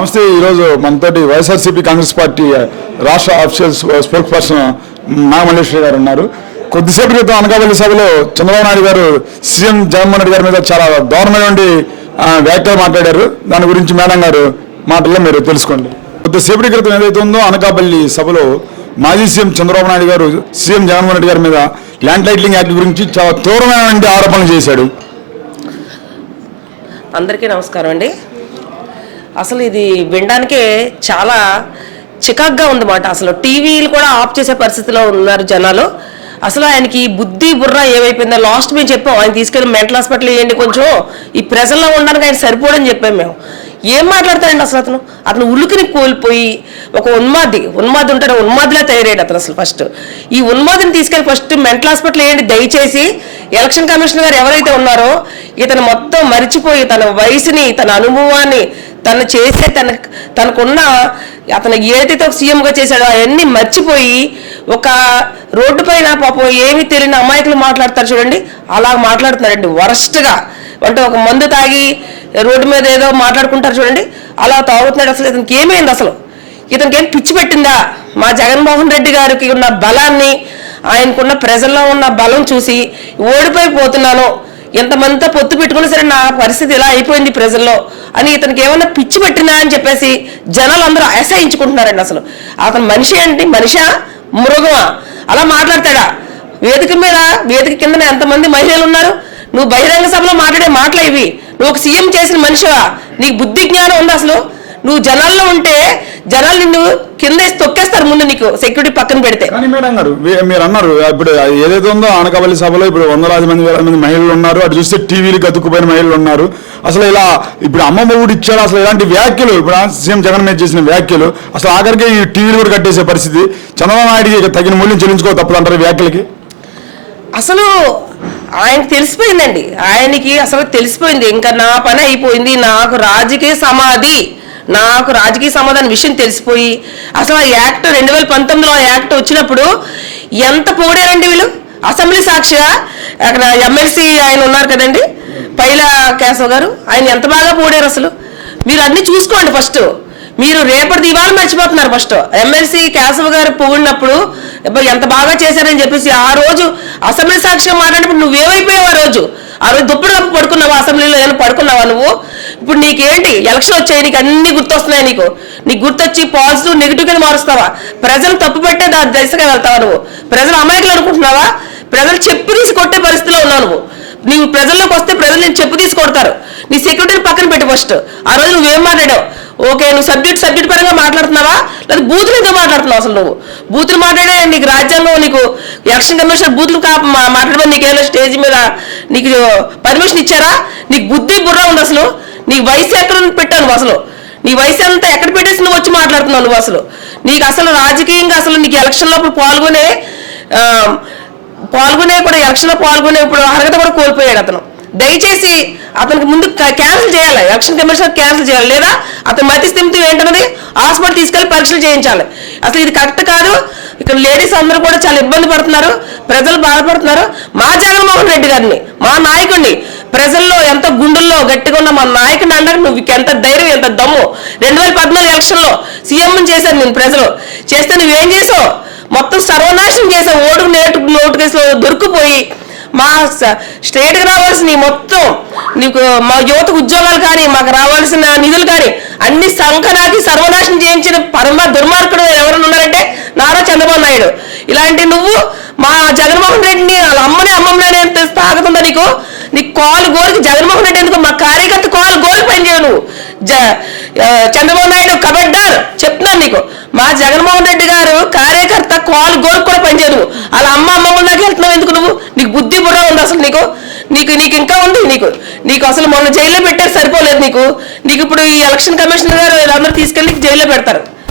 నమస్తే. ఈరోజు మనతోటి వైఎస్ఆర్సీపీ కాంగ్రెస్ పార్టీ రాష్ట్ర అఫీషియల్ స్పోక్స్ పర్సన్ నాగమల్లేశ్వరి గారు ఉన్నారు. కొద్దిసేపు క్రితం అనకాపల్లి సభలో చంద్రబాబు నాయుడు గారు సీఎం జగన్మోహన్ రెడ్డి గారి మీద చాలా దారుణమైనటువంటి వ్యాఖ్యలు మాట్లాడారు. దాని గురించి మేడం గారు మాటల్లో మీరు తెలుసుకోండి. కొద్దిసేపటి క్రితం ఏదైతే ఉందో అనకాపల్లి సభలో మాజీ సీఎం చంద్రబాబు నాయుడు గారు సీఎం జగన్మోహన్ రెడ్డి గారి మీద ల్యాండ్ టైటిలింగ్ యాక్ట్ గురించి చాలా తీవ్రమైన ఆరోపణలు చేశాడు. అందరికీ నమస్కారం అండి. అసలు ఇది వినడానికే చాలా చికాగ్గా ఉందన్నమాట. అసలు టీవీలు కూడా ఆఫ్ చేసే పరిస్థితిలో ఉన్నారు జనాలు. అసలు ఆయనకి బుద్ధి బుర్ర ఏమైపోయిందో లాస్ట్ మేము చెప్పాం, ఆయన తీసుకెళ్ళి మెంటల్ హాస్పిటల్ వేయండి, కొంచెం ఈ ప్రజల్లో ఉండడానికి ఆయన సరిపోడని చెప్పాం మేము. ఏం మాట్లాడతాడండి అసలు అతను ఉలుకుని కోల్పోయి ఒక ఉన్మాది ఉంటాడు, ఉన్మాదిలా తయారయ్యాడు అతను. అసలు ఫస్ట్ ఈ ఉన్మాదిని తీసుకెళ్ళి ఫస్ట్ మెంటల్ హాస్పిటల్ వేయండి దయచేసి. ఎలక్షన్ కమిషనర్ గారు ఎవరైతే ఉన్నారో ఇతను మొత్తం మరిచిపోయి తన వయసుని, తన అనుభవాన్ని, తను చేసే తనకున్న అతను ఏదైతే సీఎంగా చేశాడో అవన్నీ మర్చిపోయి ఒక రోడ్డు పైన పాపం ఏమీ తెలియని అమాయకులు మాట్లాడతారు చూడండి, అలా మాట్లాడుతున్నారండి వరస్ట్గా. అంటే ఒక మందు తాగి రోడ్డు మీద ఏదో మాట్లాడుకుంటారు చూడండి, అలా తాగుతున్నాడు. అసలు ఇతనికి ఏమైంది? అసలు ఇతనికి ఏం పిచ్చి పెట్టిందా? మా జగన్మోహన్ రెడ్డి గారికి ఉన్న బలాన్ని, ఆయనకున్న ప్రజల్లో ఉన్న బలం చూసి ఓడిపోయిపోతున్నాను, ఎంతమందితో పొత్తు పెట్టుకున్నా సరే నా పరిస్థితి ఇలా అయిపోయింది ప్రజల్లో అని ఇతనికి ఏమన్నా పిచ్చి పెట్టినా అని చెప్పేసి జనాలు అందరూ అసహించుకుంటున్నారండి. అసలు అతను మనిషి అంటే మనిషా మృగమా? అలా మాట్లాడతాడా? వేదిక కింద ఎంతమంది మహిళలు ఉన్నారు? నువ్వు బహిరంగ సభలో మాట్లాడే మాటలు ఇవి. నువ్వు ఒక సీఎం చేసిన మనిషివా? నీకు బుద్ధి జ్ఞానం ఉందా? అసలు నువ్వు జనాల్లో ఉంటే జనాలు నిన్ను కింద తొక్కేస్తారు ముందు, నీకు సెక్యూరిటీ పక్కన పెడితే. కానీ మేడం గారు మీరు అన్నారు ఇప్పుడు ఏదైతే ఉందో అనకాపల్లి సభలో ఇప్పుడు 100,000 మహిళలు ఉన్నారు, అటు చూస్తే టీవీలు గతుక్కుపోయిన మహిళలు ఉన్నారు. అసలు ఇలా ఇప్పుడు అమ్మమ్మ ఊడి ఇచ్చారు, అసలు ఇలాంటి వ్యాఖ్యలు ఇప్పుడు సీఎం జగన్ మీద చేసిన వ్యాఖ్యలు అసలు ఆఖరికి ఈ టీవీలు కూడా కట్టేసే పరిస్థితి. చంద్రబాబు నాయుడికి తగిన మూల్యం చెల్లించుకో తప్పదు అంటారు వ్యాఖ్యలకి. అసలు ఆయనకి తెలిసిపోయిందండి, ఆయనకి అసలు తెలిసిపోయింది ఇంకా నా పని అయిపోయింది, నాకు రాజకీయ సమాధి అనే విషయం తెలిసిపోయి అసలు ఆ యాక్ట్ 2019లో ఆ యాక్ట్ వచ్చినప్పుడు ఎంత పోడారండి వీళ్ళు. అసెంబ్లీ సాక్షిగా అక్కడ ఎమ్మెల్సీ ఆయన ఉన్నారు కదండి, పైల కేశవ్ గారు, ఆయన ఎంత బాగా పోడారు. అసలు మీరు అన్ని చూసుకోండి. ఫస్ట్ మీరు రేపటి దివాళి మర్చిపోతున్నారు. ఫస్ట్ ఎమ్మెల్సీ కేశవ్ గారు పొగిడినప్పుడు ఎంత బాగా చేశారని చెప్పేసి ఆ రోజు అసెంబ్లీ సాక్షిగా మాట్లాడినప్పుడు నువ్వేమైపోయావు? ఆ రోజు దుప్పటి కప్పు పడుకున్నావా? అసెంబ్లీలో ఏమైనా పడుకున్నావా నువ్వు? ఇప్పుడు నీకేంటి ఎలక్షన్ వచ్చాయి, నీకు అన్ని గుర్తొస్తున్నాయి, నీకు గుర్తొచ్చి పాజిటివ్ నెగిటివ్ కింద మారుస్తావా? ప్రజలు తప్పు పెట్టే దాని దిశగా వెళ్తావా నువ్వు? ప్రజలు అమాయకులు అనుకుంటున్నావా? ప్రజలు చెప్పు తీసి కొట్టే పరిస్థితిలో ఉన్నావు నువ్వు. నీవు ప్రజల్లోకి వస్తే ప్రజలు నేను చెప్పు తీసి కొడతారు. నీ సెక్యూరిటీని పక్కన పెట్టి ఫస్ట్. ఆ రోజు నువ్వేం మాట్లాడావు? ఓకే, నువ్వు సబ్జెక్ట్ పరంగా మాట్లాడుతున్నావా లేదా బూతులు ఎందుకు మాట్లాడుతున్నావు? అసలు నువ్వు బూతులు మాట్లాడే నీకు రాజ్యాంగం, నీకు ఎలక్షన్ కమిషనర్ బూతులు మాట్లాడమని నీకు ఏమైనా స్టేజ్ మీద నీకు పర్మిషన్ ఇచ్చారా? నీకు బుద్ధి బుర్ర ఉంది? అసలు నీ వయసు ఎక్కడ పెట్టావు నువ్వు? అసలు నీ వయసు అంతా ఎక్కడ పెట్టేసి నువ్వు వచ్చి మాట్లాడుతున్నావు నువ్వు? అసలు నీకు అసలు రాజకీయంగా అసలు నీకు ఎలక్షన్ లోపల పాల్గొనే కూడా ఎలక్షన్లో పాల్గొనే ఇప్పుడు అర్హత కూడా కోల్పోయాడు అతను. దయచేసి అతనికి ముందు క్యాన్సిల్ చేయాలి, ఎలక్షన్ కమిషనర్ క్యాన్సిల్ చేయాలి, లేదా అతని మతి స్థిమితం ఏంటన్నది హాస్పిటల్ తీసుకెళ్లి పరీక్షలు చేయించాలి. అసలు ఇది కరెక్ట్ కాదు. ఇక్కడ లేడీస్ అందరూ కూడా చాలా ఇబ్బంది పడుతున్నారు, ప్రజలు బాధపడుతున్నారు. మా జగన్మోహన్ రెడ్డి గారిని, మా నాయకుడిని, ప్రజల్లో ఎంత గుండెల్లో గట్టిగా ఉన్న మా నాయకుడిని అంటారు నువ్వు ఎంత ధైర్యం, ఎంత దమ్ము. 2014 ఎలక్షన్లో సీఎం చేశాను నేను, ప్రజలు చేస్తే నువ్వేం చేసావు? మొత్తం సర్వనాశనం చేసావు. నోటు కేసులో దొరికిపోయి మా స్టేట్కి రావాల్సిన మొత్తం నీకు మా యువతకు ఉద్యోగాలు కానీ మాకు రావాల్సిన నిధులు కానీ అన్ని సంకనాకి సర్వనాశనం చేయించిన దుర్మార్గుడు ఎవరైనా ఉన్నారంటే నారా చంద్రబాబు నాయుడు. ఇలాంటి నువ్వు మా జగన్మోహన్ రెడ్డిని వాళ్ళ అమ్మమ్మనే తాగుతుందా నీకు? నీ కాలు గోలికి జగన్మోహన్ రెడ్డి ఎందుకు? మా కార్యకర్త కాలు గోలు పని చేయవు నువ్వు. చంద్రబాబు నాయుడు కబడ్డారు చెప్తున్నాను నీకు. మా జగన్మోహన్ రెడ్డి గారు కార్యకర్త కాలు గోలు కూడా పనిచేయవు. అలా అమ్మమ్మ దాకా వెళ్తున్నావు ఎందుకు నువ్వు? నీకు బుద్ధి బుర్ర ఉంది అసలు? నీకు ఇంకా ఉంది. నీకు అసలు మొన్న జైల్లో పెట్టారు, సరిపోలేదు నీకు. ఇప్పుడు ఈ ఎలక్షన్ కమిషనర్ గారు వీళ్ళందరూ తీసుకెళ్ళి జైల్లో పెడతారు.